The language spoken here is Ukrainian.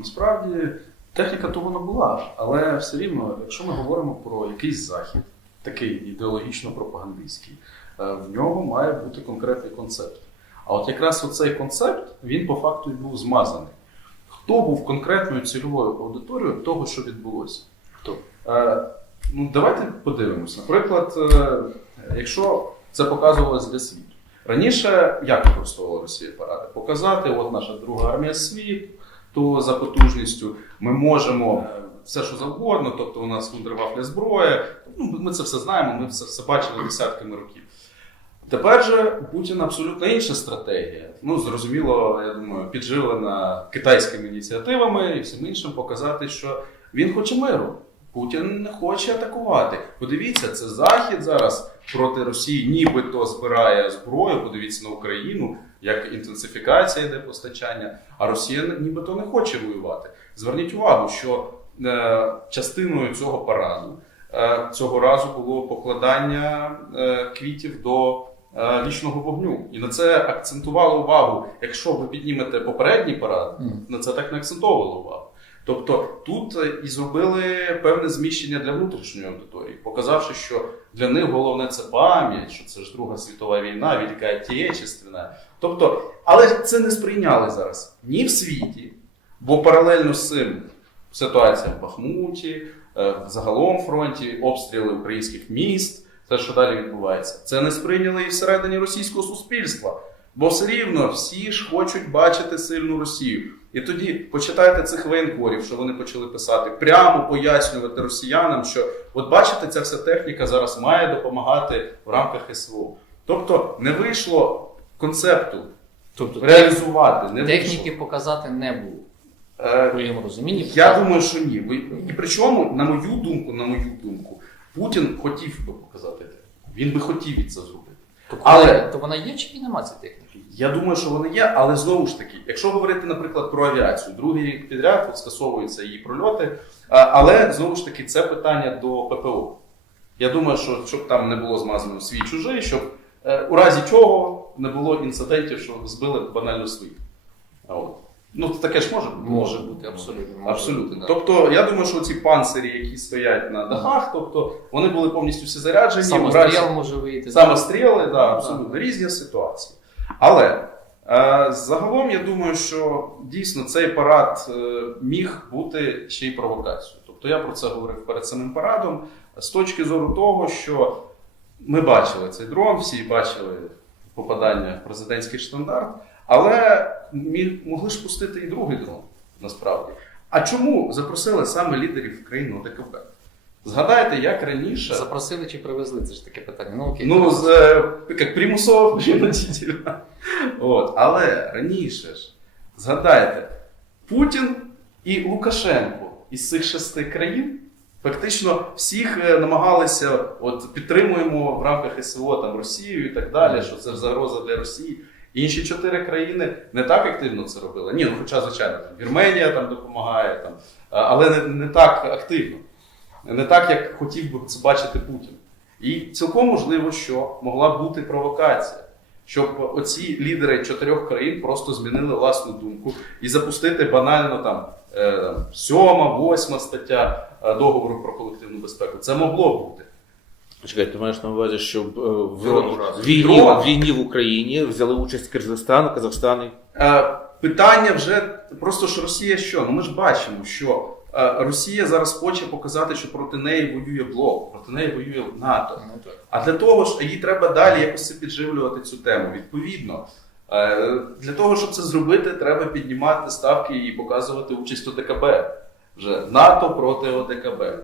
Насправді техніка того не була, але все рівно, якщо ми говоримо про якийсь захід, такий ідеологічно-пропагандистський, е, в нього має бути конкретний концепт. А от якраз оцей концепт він по факту і був змазаний. Хто був конкретною цільовою аудиторією того, що відбулося? Хто? Е, ну, давайте подивимось. Наприклад, е, якщо це показувалось для світу. Раніше як використовувала Росія паради? Показати, от наша друга армія світу, то за потужністю ми можемо е, все, що завгодно, тобто у нас вундервафля зброя. Ну, ми це все знаємо, ми це все бачили десятками років. Тепер же у Путіна абсолютно інша стратегія. Ну, зрозуміло, я думаю, підживлена китайськими ініціативами і всім іншим показати, що він хоче миру. Путін не хоче атакувати. Подивіться, це Захід зараз проти Росії, нібито збирає зброю. Подивіться на Україну, як інтенсифікація йде постачання. А Росія нібито не хоче воювати. Зверніть увагу, що е, частиною цього параду е, цього разу було покладання е, квітів до е, вічного вогню. І на це акцентувало увагу. Якщо ви піднімете попередній парад, Мгм. на це так не акцентовувало увагу. Тобто тут е, і зробили певне зміщення для внутрішньої аудиторії, показавши, що для них головне це пам'ять, що це ж Друга світова війна, Велика Отечественна. Тобто, але це не сприйняли зараз ні в світі, бо паралельно з цим ситуація в Бахмуті, е, загалом фронті, обстріли українських міст, те, що далі відбувається. Це не сприйняли і всередині російського суспільства. Бо все рівно всі ж хочуть бачити сильну Росію. І тоді почитайте цих воєнкорів, що вони почали писати, прямо пояснювати росіянам, що от бачите, ця вся техніка зараз має допомагати в рамках СВО. Тобто не вийшло концепту Тобто реалізувати. Не техніки вийшло. показати не було. Е, моєму розумінні. я показати. думаю, що ні. І причому, на мою думку, на мою думку, Путін хотів би показати техніку. Він би хотів від це зробити. То, Але- але... то вона є чи нема цієї техніки? Я думаю, що вони є, але знову ж таки, якщо говорити, наприклад, про авіацію, другий рік підряд от скасовуються її прольоти, але знову ж таки це питання до ППО. Я думаю, що щоб там не було змазано свій чужий, щоб е, у разі чого не було інцидентів, що збили банально свої. От. Ну, таке ж може бути. Може бути, абсолютно. може Абсолютно. да. Тобто, я думаю, що ці панцирі, які стоять на дахах, тобто вони були повністю всі заряджені. Самостріл може вийти. Самостріли, да, абсолютно різні ситуації. Але е, загалом я думаю, що дійсно цей парад е, міг бути ще й провокацією. Тобто я про це говорив перед самим парадом. З точки зору того, що ми бачили цей дрон, всі бачили попадання в президентський штандарт, але могли ж пустити і другий дрон насправді. А чому запросили саме лідерів країн ОДКБ? Згадайте, як раніше. Запросили чи привезли? Це ж таке питання. Ну окей. Ну, з, е, як примусово. От. Але раніше ж, згадайте, Путін і Лукашенко із цих шести країн фактично всіх е, намагалися, от підтримуємо в рамках СВО там, Росію і так далі, що це загроза для Росії. Інші чотири країни не так активно це робили. Ні, ну хоча, звичайно, там, Вірменія там допомагає, там, але не, не так активно. Не так, як хотів би це бачити Путін. І цілком можливо, що могла бути провокація, щоб оці лідери чотирьох країн просто змінили власну думку і запустити банально там е, сьома, восьма стаття е, договору про колективну безпеку. Це могло бути. Чекай, ти маєш на увазі, щоб е, в війні, в війні в Україні взяли участь Киргизстан, Казахстан. Е, питання вже просто ж Росія що? Ну ми ж бачимо, що е, Росія зараз хоче показати, що проти неї воює блок, проти неї воює НАТО. Ну, так. А для того ж їй треба далі якось це підживлювати цю тему. Відповідно, е, для того, щоб це зробити, треба піднімати ставки і показувати участь ОДКБ. Вже НАТО проти ОДКБ.